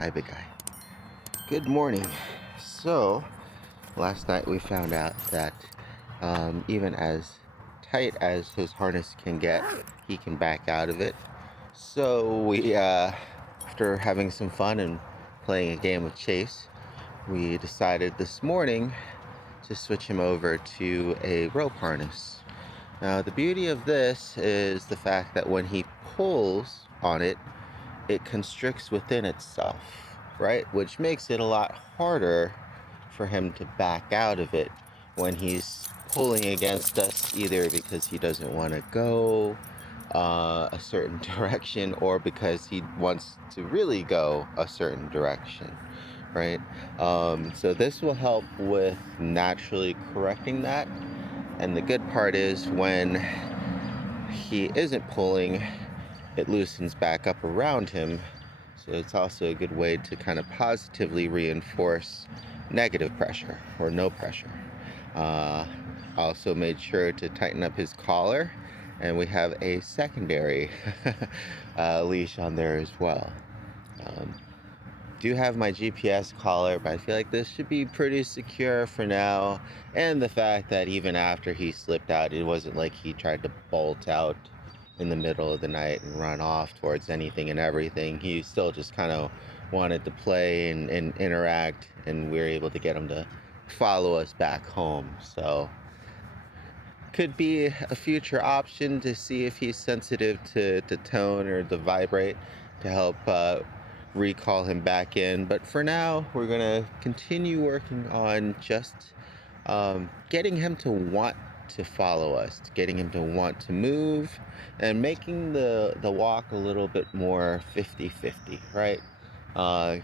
Hi, big guy. Good morning. So, last night we found out that even as tight as his harness can get, he can back out of it. So, after having some fun and playing a game of chase, we decided this morning to switch him over to a rope harness. Now, the beauty of this is the fact that when he pulls on it, it constricts within itself, right? Which makes it a lot harder for him to back out of it when he's pulling against us, either because he doesn't want to go a certain direction or because he wants to really go a certain direction, right? So this will help with naturally correcting that. And the good part is when he isn't pulling, it loosens back up around him. So it's also a good way to kind of positively reinforce negative pressure or no pressure. Also made sure to tighten up his collar, and we have a secondary leash on there as well. Um, do have my GPS collar, but I feel like this should be pretty secure for now. And the fact that even after he slipped out, it wasn't like he tried to bolt out in the middle of the night and run off towards anything and everything. He still just kind of wanted to play and interact, and we were able to get him to follow us back home. So could be a future option to see if he's sensitive to tone or the vibrate to help recall him back in. But for now, we're going to continue working on just getting him to want to follow us, getting him to want to move, and making the walk a little bit more 50-50, right? Uh,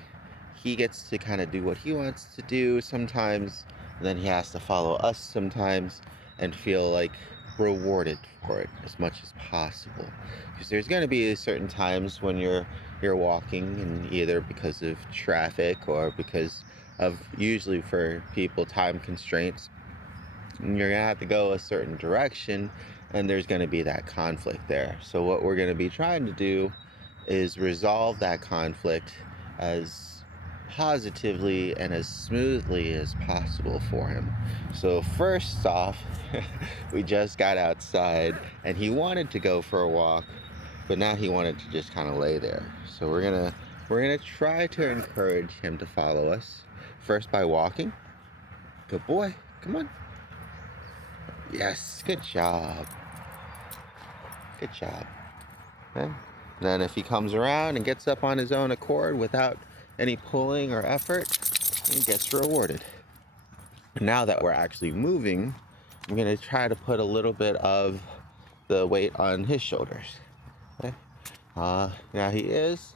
he gets to kind of do what he wants to do sometimes, and then he has to follow us sometimes and feel like rewarded for it as much as possible. Because there's going to be certain times when you're walking, and either because of traffic or because of, usually for people, time constraints, you're gonna have to go a certain direction, and there's gonna be that conflict there. So what we're gonna be trying to do is resolve that conflict as positively and as smoothly as possible for him. So first off, we just got outside and he wanted to go for a walk, but now he wanted to just kind of lay there. So we're gonna try to encourage him to follow us first by walking. Good boy, come on. Yes, good job. Good job. Okay. Then if he comes around and gets up on his own accord without any pulling or effort, he gets rewarded. Now that we're actually moving, I'm going to try to put a little bit of the weight on his shoulders. Okay. Now he is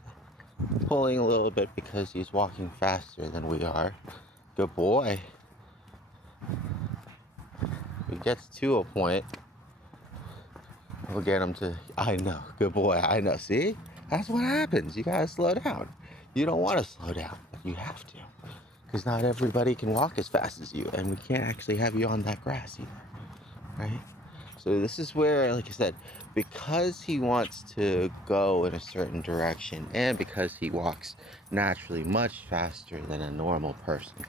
pulling a little bit because he's walking faster than we are. Good boy. If he gets to a point, we'll get him to, I know, good boy, I know. See? That's what happens. You gotta slow down. You don't want to slow down, but you have to. Because not everybody can walk as fast as you, and we can't actually have you on that grass either. Right? So this is where, like I said, because he wants to go in a certain direction, and because he walks naturally much faster than a normal person,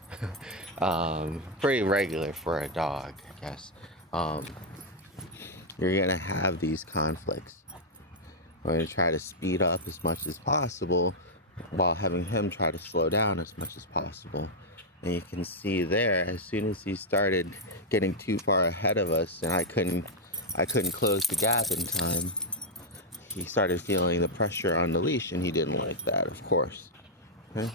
pretty regular for a dog, I guess, you're gonna have these conflicts. We're gonna try to speed up as much as possible while having him try to slow down as much as possible. And you can see there, as soon as he started getting too far ahead of us and I couldn't close the gap in time, he started feeling the pressure on the leash, and he didn't like that, of course. Okay?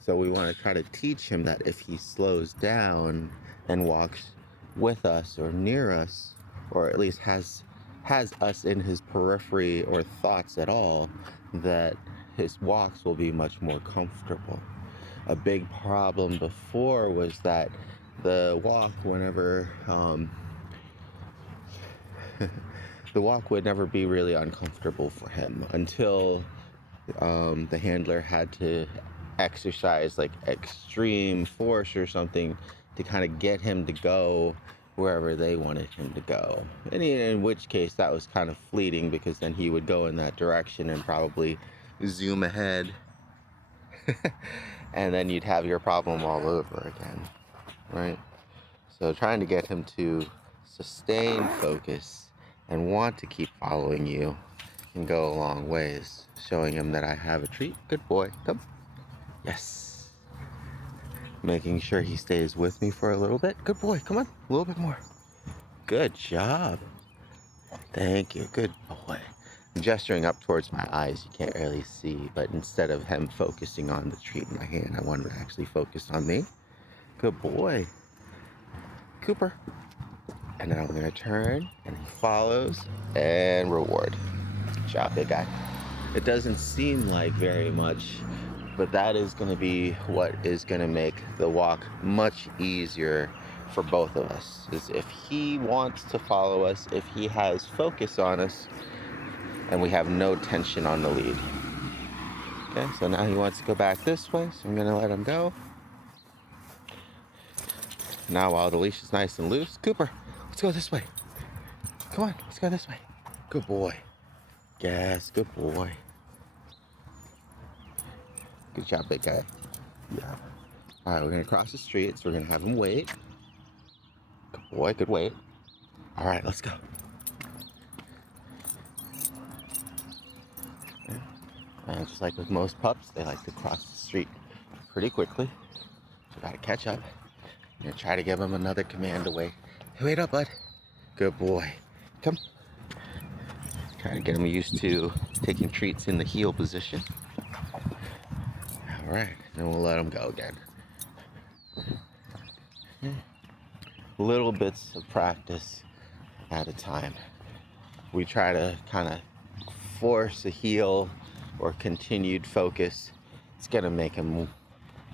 So we want to try to teach him that if he slows down and walks with us or near us, or at least has us in his periphery or thoughts at all, that his walks will be much more comfortable. A big problem before was that the walk, whenever the walk would never be really uncomfortable for him until the handler had to exercise like extreme force or something to kind of get him to go wherever they wanted him to go. And in which case that was kind of fleeting, because then he would go in that direction and probably zoom ahead And then you'd have your problem all over again, right? So trying to get him to sustain focus and want to keep following you can go a long ways. Showing him that I have a treat. Good boy. Come. Yes. Making sure he stays with me for a little bit. Good boy. Come on. A little bit more. Good job. Thank you. Good boy. I'm gesturing up towards my eyes. You can't really see, but instead of him focusing on the treat in my hand, I want him to actually focus on me. Good boy. Cooper. And then I'm going to turn, and he follows, and reward. Good job, big guy. It doesn't seem like very much, but that is going to be what is going to make the walk much easier for both of us. Is if he wants to follow us, if he has focus on us, and we have no tension on the lead. Okay, so now he wants to go back this way, so I'm going to let him go. Now while the leash is nice and loose, Cooper, let's go this way. Come on, let's go this way. Good boy. Yes, good boy. Good job, big guy. Yeah. All right, we're going to cross the street, so we're going to have him wait. Good boy, good wait. All right, let's go. And just like with most pups, they like to cross the street pretty quickly. So got to catch up. I'm going to try to give him another command to wait. Hey, wait up, bud. Good boy. Come. Trying to get him used to taking treats in the heel position. All right, then we'll let him go again. Little bits of practice at a time. We try to kind of force a heel or continued focus. It's gonna make him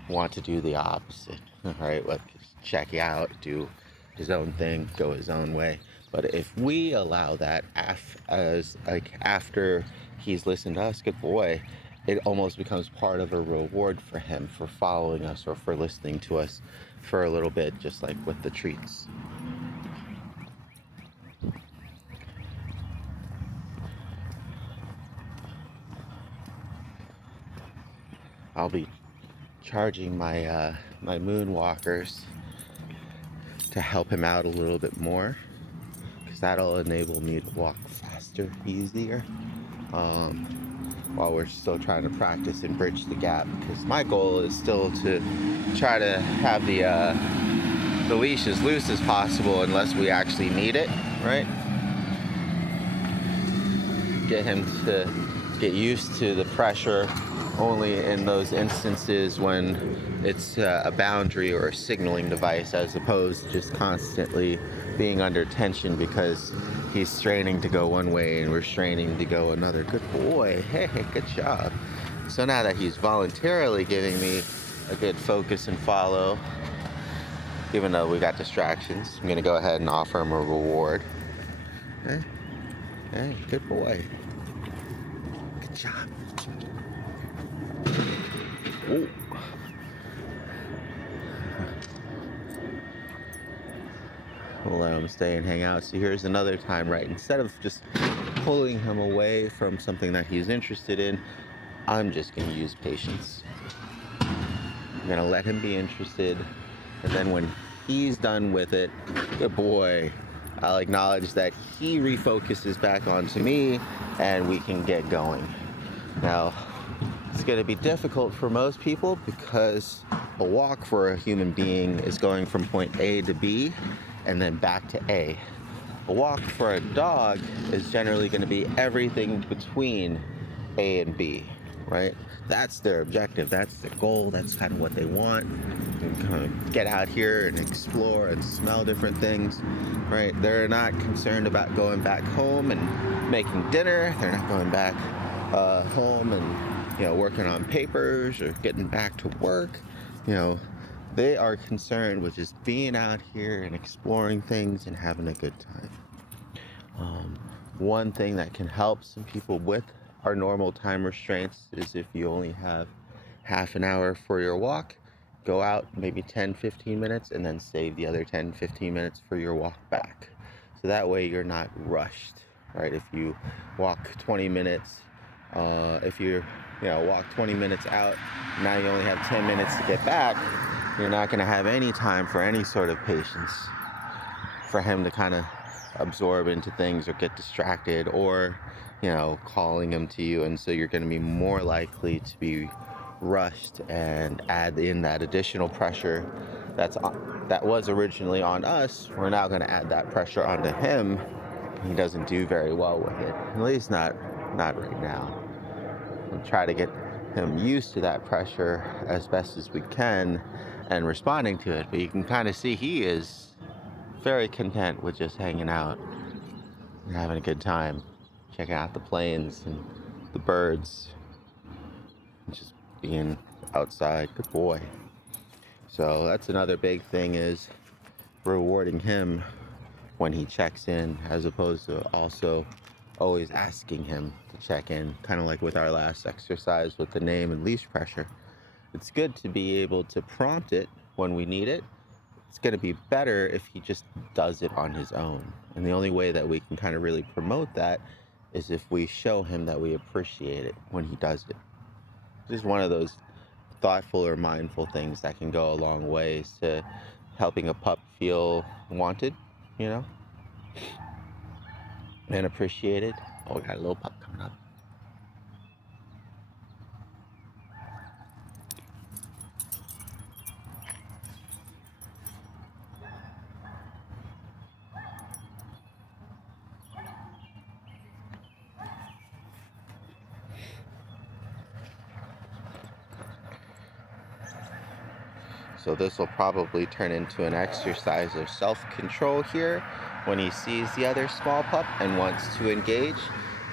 want to do the opposite, right? Like check out, do his own thing, go his own way. But if we allow that after he's listened to us, good boy, it almost becomes part of a reward for him for following us or for listening to us for a little bit, just like with the treats. I'll be charging my my moonwalkers to help him out a little bit more, because that'll enable me to walk faster, easier, while we're still trying to practice and bridge the gap. Because my goal is still to try to have the leash as loose as possible unless we actually need it, right? Get him to get used to the pressure only in those instances when it's a boundary or a signaling device, as opposed to just constantly being under tension because he's straining to go one way and we're straining to go another. Good boy. Hey, good job. So now that he's voluntarily giving me a good focus and follow, even though we got distractions, I'm going to go ahead and offer him a reward. Okay? Hey, good boy. Good job. Ooh. We'll let him stay and hang out. So here's another time, right? Instead of just pulling him away from something that he's interested in, I'm just going to use patience. I'm going to let him be interested. And then when he's done with it, good boy, I'll acknowledge that he refocuses back onto me and we can get going. Now, it's going to be difficult for most people because a walk for a human being is going from point A to B and then back to A. A walk for a dog is generally going to be everything between A and B, right? That's their objective, that's their goal, that's kind of what they want. And kind of get out here and explore and smell different things, right? They're not concerned about going back home and making dinner. They're not going back home and working on papers or getting back to work. They are concerned with just being out here and exploring things and having a good time. One thing that can help some people with our normal time restraints is if you only have half an hour for your walk, go out maybe 10-15 minutes and then save the other 10-15 minutes for your walk back. So that way you're not rushed, right? If you walk 20 minutes, if you walk 20 minutes out Now you only have 10 minutes to get back. You're not going to have any time for any sort of patience for him to kind of absorb into things or get distracted, or calling him to you. And so you're going to be more likely to be rushed and add in that additional pressure that was originally on us. We're now going to add that pressure onto him. He doesn't do very well with it, at least not right now. We'll try to get him used to that pressure as best as we can and responding to it. But you can kind of see he is very content with just hanging out and having a good time, checking out the planes and the birds, and just being outside. Good boy. So that's another big thing, is rewarding him when he checks in, as opposed to also always asking him to check in, kind of like with our last exercise with the name and leash pressure. It's good to be able to prompt it when we need it. It's going to be better if he just does it on his own. And the only way that we can kind of really promote that is if we show him that we appreciate it when he does it. Just one of those thoughtful or mindful things that can go a long ways to helping a pup feel wanted, and appreciated. Oh, we got a little pup coming up. So this will probably turn into an exercise of self-control here when he sees the other small pup and wants to engage.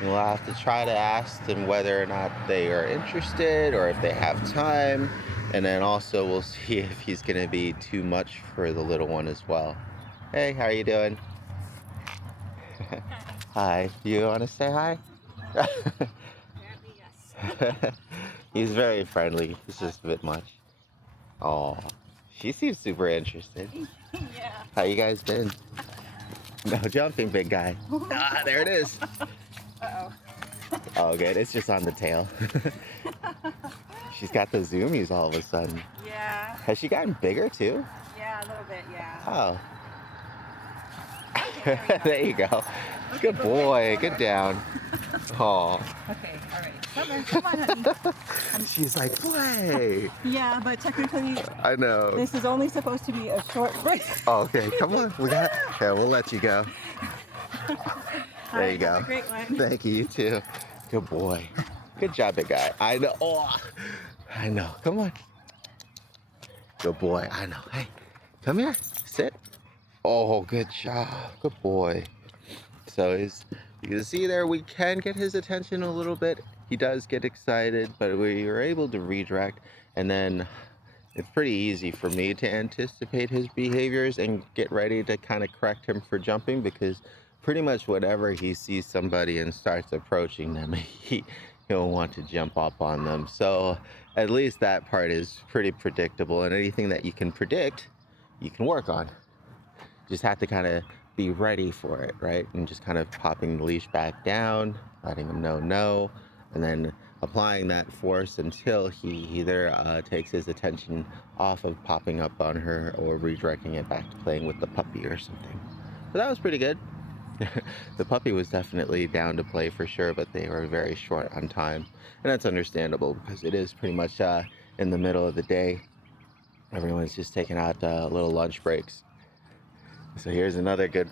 We'll have to try to ask them whether or not they are interested or if they have time. And then also we'll see if he's going to be too much for the little one as well. Hey, how are you doing? Hi. Do you want to say hi? Apparently, yes. He's very friendly. He's just a bit much. Oh, she seems super interested. Yeah. How you guys been? No jumping, big guy. Ah, there it is. Uh-oh. Oh, good. It's just on the tail. She's got the zoomies all of a sudden. Yeah. Has she gotten bigger too? Yeah, a little bit, yeah. Oh. Okay, There you go. Good boy. Good down. Oh. Okay, all right. Come on, honey. She's like, play. Yeah, but technically, I know. this is only supposed to be a short break. Oh, okay, come on. Yeah, we'll let you go. There you go. Have a great one. Thank you, you too. Good boy. Good job, big guy. I know. Oh, I know. Come on. Good boy. I know. Hey, come here. Sit. Oh, good job. Good boy. So you can see there, we can get his attention a little bit. He does get excited, but we were able to redirect, and then it's pretty easy for me to anticipate his behaviors and get ready to kind of correct him for jumping, because pretty much whenever he sees somebody and starts approaching them, he'll want to jump up on them. So at least that part is pretty predictable, and anything that you can predict, you can work on. Just have to kind of be ready for it, right? And just kind of popping the leash back down, letting him know no, and then applying that force until he either takes his attention off of popping up on her or redirecting it back to playing with the puppy or something. So that was pretty good. The puppy was definitely down to play for sure, but they were very short on time. And that's understandable because it is pretty much in the middle of the day. Everyone's just taking out little lunch breaks. So here's another good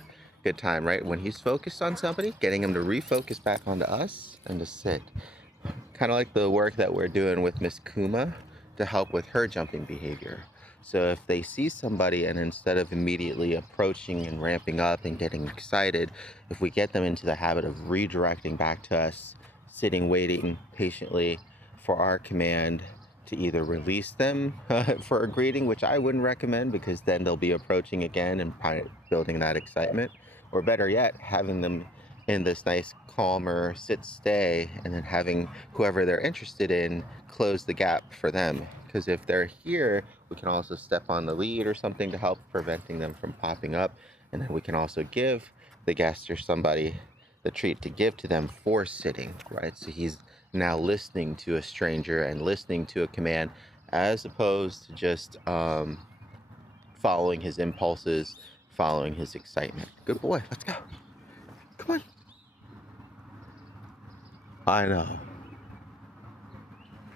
time, right? When he's focused on somebody, getting him to refocus back onto us and to sit. Kind of like the work that we're doing with Miss Kuma to help with her jumping behavior. So if they see somebody and instead of immediately approaching and ramping up and getting excited, if we get them into the habit of redirecting back to us, sitting, waiting patiently for our command to either release them for a greeting, which I wouldn't recommend because then they'll be approaching again and building that excitement, or better yet, having them in this nice calmer sit stay and then having whoever they're interested in close the gap for them. Because if they're here, we can also step on the lead or something to help preventing them from popping up, and then we can also give the guest or somebody the treat to give to them for sitting, right? So he's now listening to a stranger and listening to a command, as opposed to just following his impulses, following his excitement. Good boy, let's go. Come on. I know.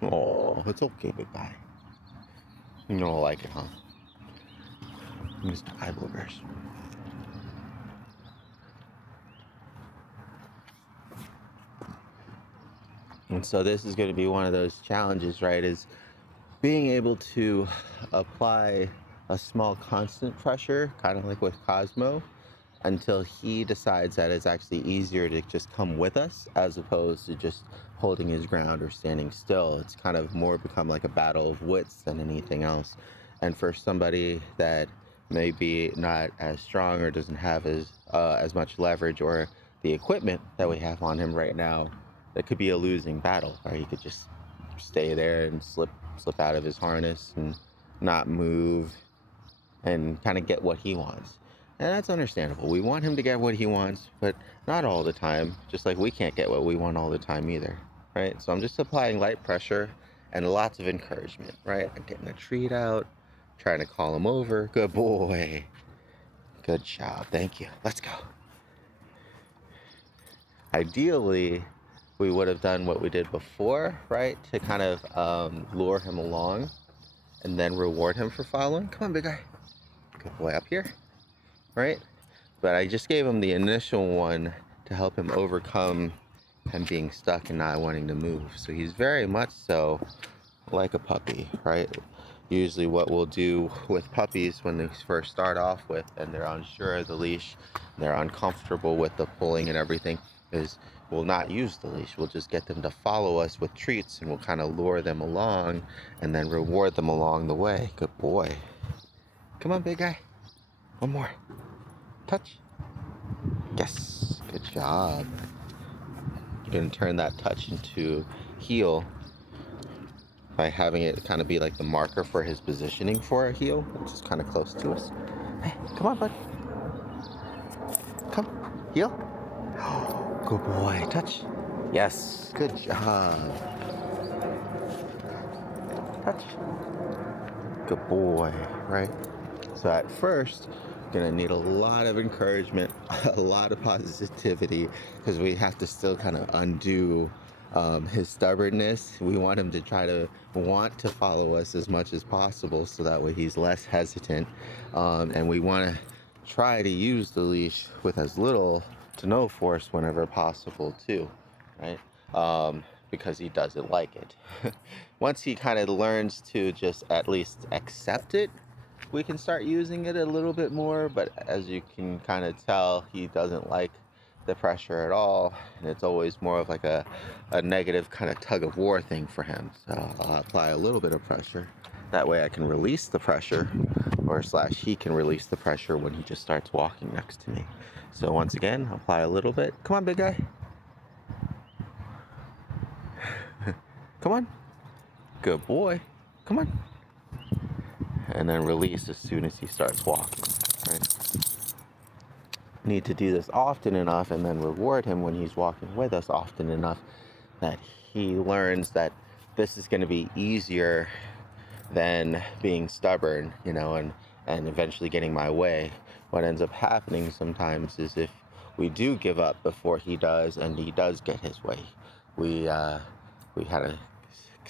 Oh, it's okay, big guy. You don't like it, huh? Mr. Eyeblowers. And so this is going to be one of those challenges, right? Is being able to apply a small constant pressure, kind of like with Cosmo, until he decides that it's actually easier to just come with us as opposed to just holding his ground or standing still. It's kind of more become like a battle of wits than anything else. And for somebody that may be not as strong or doesn't have as much leverage or the equipment that we have on him right now, that could be a losing battle, or he could just stay there and slip out of his harness and not move and kind of get what he wants. And that's understandable. We want him to get what he wants, but not all the time, just like we can't get what we want all the time either, right? So I'm just applying light pressure and lots of encouragement, right? I'm getting a treat out, trying to call him over. Good boy. Good job. Thank you. Let's go. Ideally, we would have done what we did before, right? To kind of lure him along and then reward him for following. Come on, big guy. Good boy, up here, right? But I just gave him the initial one to help him overcome him being stuck and not wanting to move. So he's very much so like a puppy, right? Usually what we'll do with puppies when they first start off with and they're unsure of the leash, they're uncomfortable with the pulling and everything, is we'll not use the leash. We'll just get them to follow us with treats and we'll kind of lure them along and then reward them along the way. Good boy. Come on, big guy. One more. Touch. Yes. Good job. You're going to turn that touch into heel by having it kind of be like the marker for his positioning for a heel, which is kind of close to us. Hey, come on, bud. Come. Heel. Good boy. Touch. Yes. Good job. Touch. Good boy. Right? So at first, gonna need a lot of encouragement, a lot of positivity, because we have to still kind of undo his stubbornness. We want him to try to want to follow us as much as possible, so that way he's less hesitant. And we want to try to use the leash with as little to no force whenever possible, too, right? Because he doesn't like it. Once he kind of learns to just at least accept it, we can start using it a little bit more, but as you can kind of tell, he doesn't like the pressure at all, and it's always more of like a negative kind of tug of war thing for him. So I'll apply a little bit of pressure. That way I can release the pressure, or slash he can release the pressure when he just starts walking next to me. So once again, apply a little bit. Come on, big guy. Come on. Good boy. Come on. And then release as soon as he starts walking, right? Need to do this often enough and then reward him when he's walking with us often enough that he learns that this is going to be easier than being stubborn, you know, and eventually getting my way. What ends up happening sometimes is if we do give up before he does and he does get his way, we kind of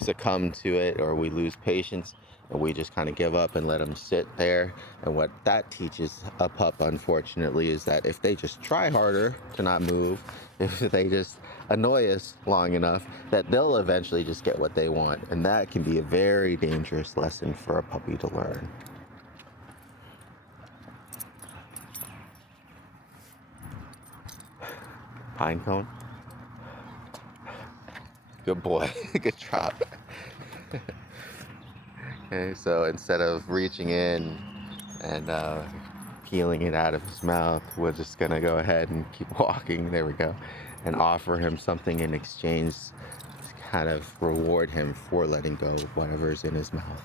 succumb to it, or we lose patience and we just kind of give up and let them sit there. And what that teaches a pup, unfortunately, is that if they just try harder to not move, if they just annoy us long enough, that they'll eventually just get what they want. And that can be a very dangerous lesson for a puppy to learn. Pine cone. Good boy. Good job. Okay, so instead of reaching in and peeling it out of his mouth, we're just gonna go ahead and keep walking. There we go. And offer him something in exchange to kind of reward him for letting go of whatever's in his mouth.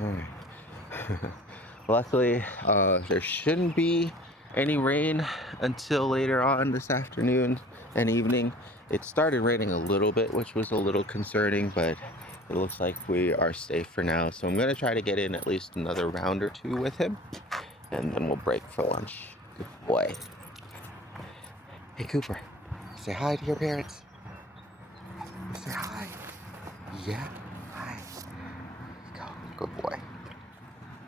All right. Luckily, there shouldn't be any rain until later on this afternoon and evening. It started raining a little bit, which was a little concerning, but it looks like we are safe for now. So I'm gonna try to get in at least another round or two with him, and then we'll break for lunch. Good boy. Hey Cooper, say hi to your parents. Say hi. Yeah, hi. Go, good boy.